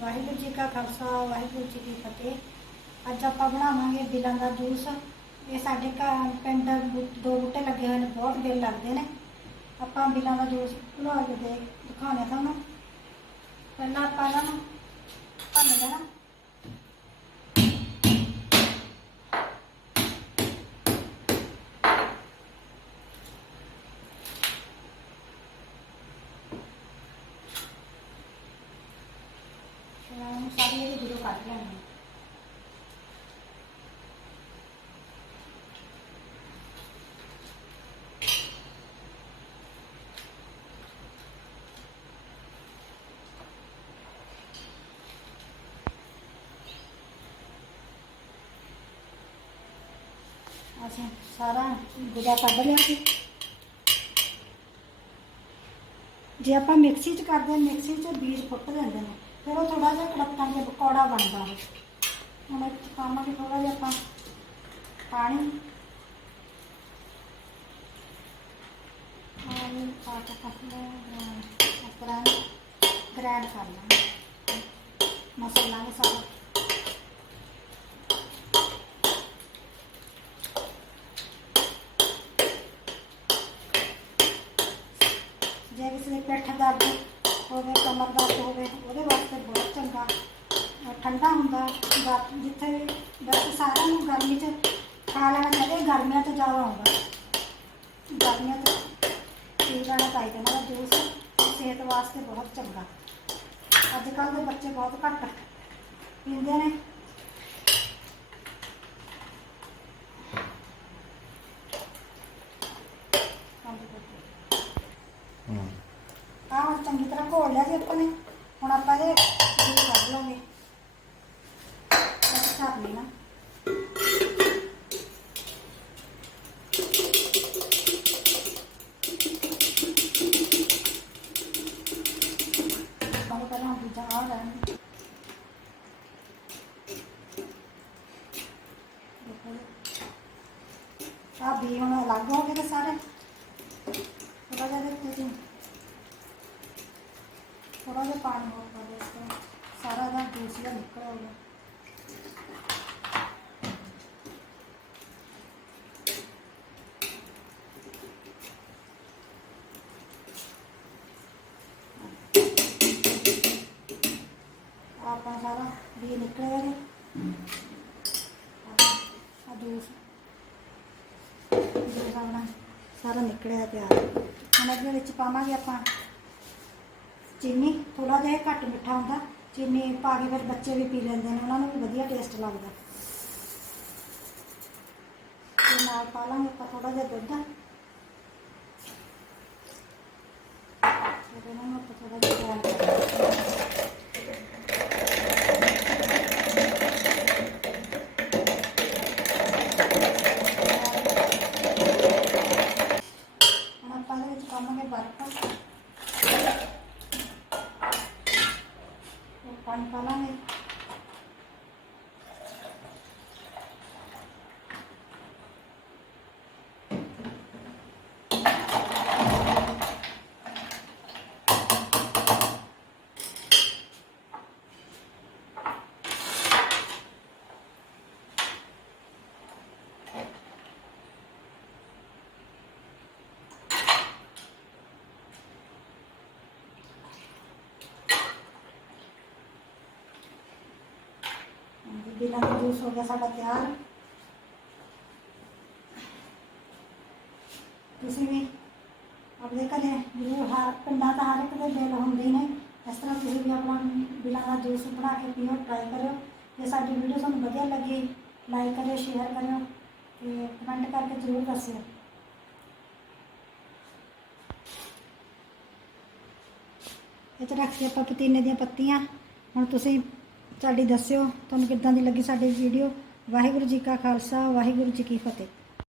ਵਾਹਿਗੁਰੂ ਜੀ ਕਾ ਖਾਲਸਾ, ਵਾਹਿਗੁਰੂ ਜੀ ਕੀ ਫਤਿਹ। ਅੱਜ ਆਪਾਂ ਬਣਾਵਾਂਗੇ ਬਿਲਾਂ ਦਾ ਜੂਸ। ਇਹ ਸਾਡੇ ਘਰ ਪਿੰਡ ਦੋ ਬੂਟੇ ਲੱਗੇ ਹੋਏ ਨੇ, ਬਹੁਤ ਦਿਲ ਲੱਗਦੇ ਨੇ। ਆਪਾਂ ਬਿਲਾਂ ਦਾ ਜੂਸ ਬਣਾ ਕੇ ਦੇ ਦਿਖਾਉਣੇ ਤੁਹਾਨੂੰ। ਪਹਿਲਾਂ ਆਪਾਂ ਇਹਨਾਂ ਨੂੰ ਭੰਨ ਦੇਣਾ ਅਸੀਂ ਸਾਰਾ ਗੁਦਾ ਕੱਢ ਲਿਆ ਸੀ ਜੇ ਆਪਾਂ ਮਿਕਸੀ 'ਚ ਕਰਦੇ ਹਾਂ ਮਿਕਸੀ 'ਚ ਬੀਜ ਫੁੱਟ ਜਾਂਦੇ ਨੇ ਫਿਰ ਉਹ ਥੋੜਾ ਜਿਹਾ ਕੜਕਣ ਦੇ ਪਕੌੜਾ ਬਣਦਾ ਹੈ ਹੁਣ ਇਹ 'ਚ ਪਾਵਾਂਗੇ ਥੋੜਾ ਜਿਹਾ ਆਪਾਂ ਪਾਣੀ ਪਾਣੀ ਪਾ ਕੇ ਪਤਲੇ ਆਪਣਾ ਗ੍ਰੈਂਡ ਕਰ ਲਾਂਗੇ ਮਸਾਲਾ ਵੀ ਸਾਰਾ ਜੇ ਕਿਸੇ ਦੇ ਪਿੱਠ ਦਰਦ ਹੋਵੇ ਕਮਰ ਦਰਦ ਹੋਵੇ ਉਹਦੇ ਵਾਸਤੇ ਬਹੁਤ ਚੰਗਾ ਅਹ ਠੰਡਾ ਹੁੰਦਾ ਗਾ- ਜਿੱਥੇ ਵੀ ਵੈਸੇ ਸਾਰਿਆਂ ਨੂੰ ਗਰਮੀ 'ਚ ਖਾ ਲੈਣਾ ਚਾਹੀਦਾ ਇਹ ਗਰਮੀਆਂ 'ਚ ਜ਼ਿਆਦਾ ਆਉਂਦਾ ਗਰਮੀਆਂ 'ਚ ਪੀ ਲੈਣਾ ਚਾਹੀਦਾ ਇਹਨਾਂ ਦਾ ਜੂਸ ਇਹ ਸਿਹਤ ਵਾਸਤੇ ਬਹੁਤ ਚੰਗਾ ਅੱਜ ਕੱਲ੍ਹ ਦੇ ਬੱਚੇ ਬਹੁਤ ਘੱਟ ਪੀਂਦੇ ਨੇ ਪੰਜ ਕੁ। ਹੂੰ ਆਹ ਹੁਣ ਚੰਗੀ ਤਰ੍ਹਾਂ ਘੋਲ ਲਿਆ ਜੀ ਆਪਾਂ ਨੇ ਹੁਣ ਆਪਾਂ ਇਹ ਜੂਸ ਕੱਢ ਲਾਂਗੇ ਬਸ ਛਾਪ ਲੈਣਾ ਆਪਾਂ ਨੂੰ ਪਹਿਲਾਂ ਦੂਜਾ ਆ ਲੈਣ ਦਿਓ। ਦੇਖੋ ਜੀ। ਆਹ ਵੀ ਹੁਣ ਅਲੱਗ ਹੋ ਗਏ ਤੇ ਸਾਰੇ ਥੋੜਾ ਜਿਹਾ ਪਾਣੀ ਹੋਰ ਪਾ ਦੇ ਇਸ ਤੋਂ ਸਾਰਾ ਦਾ ਜੂਸ ਜਿਹਾ ਨਿਕਲ ਆਊਗਾ ਆਹ ਆਪਣਾ ਸਾਰਾ ਵੀ ਨਿਕਲਿਆ ਨੇ ਆ ਜੂਸ ਜੂਸ ਚੀਨੀ ਥੋੜਾ ਜਿਹਾ ਘੱਟ ਮਿੱਠਾ ਹੁੰਦਾ ਚੀਨੀ ਪਾ ਕੇ ਫਿਰ ਬੱਚੇ ਵੀ ਪੀ ਲੈਂਦੇ ਨੇ ਉਹਨਾਂ ਨੂੰ ਵੀ ਵਧੀਆ ਟੇਸਟ ਲੱਗਦਾ ਤੇ ਨਾਲ ਪਾ ਲਾਂਗੇ ਆਪਾਂ ਥੋੜਾ ਜਿਹਾ ਦੁੱਧ ਫਿਰ ਇਹਨਾਂ ਨੂੰ ਆਪਾਂ ਥੋੜਾ ਜਿਹਾ ਗ੍ਰਾਈਂਡ ਕਰਾਂਗੇ limpar na ਹਾਂਜੀ, ਬਿਨਾਂ ਦਾ ਜੂਸ ਹੋ ਗਿਆ ਸਾਡਾ ਤਿਆਰ ਤੁਸੀਂ ਵੀ ਆਪਣੇ ਘਰੇ ਜ਼ਰੂਰ ਹਰ ਪਿੰਡਾਂ ਤਾਂ ਹਰ ਇੱਕ ਦੇ ਬਿੱਲ ਹੁੰਦੇ ਹੀ ਨੇ। ਇਸ ਤਰ੍ਹਾਂ ਤੁਸੀਂ ਵੀ ਆਪਣਾ ਬਿਨਾਂ ਦਾ ਜੂਸ ਬਣਾ ਕੇ ਪੀਓ ਟਰਾਈ ਕਰਿਓ। ਜੇ ਸਾਡੀ ਵੀਡੀਓ ਤੁਹਾਨੂੰ ਵਧੀਆ ਲੱਗੀ ਲਾਈਕ ਕਰਿਓ ਸ਼ੇਅਰ ਕਰਿਓ ਤੇ ਕਮੈਂਟ ਕਰਕੇ ਜ਼ਰੂਰ ਦੱਸਿਓ। ਇਹ 'ਚ ਰੱਖ ਆਪਾਂ ਪੁਦੀਨੇ ਦੀਆਂ ਪੱਤੀਆਂ। ਹੁਣ ਤੁਸੀਂ ਸਾਡੀ ਦੱਸਿਓ, ਤੁਹਾਨੂੰ ਕਿੱਦਾਂ ਦੀ ਲੱਗੀ ਸਾਡੀ ਵੀਡੀਓ ਵਾਹਿਗੁਰੂ ਜੀ ਕਾ ਖਾਲਸਾ, ਵਾਹਿਗੁਰੂ ਜੀ ਕੀ ਫਤਿਹ।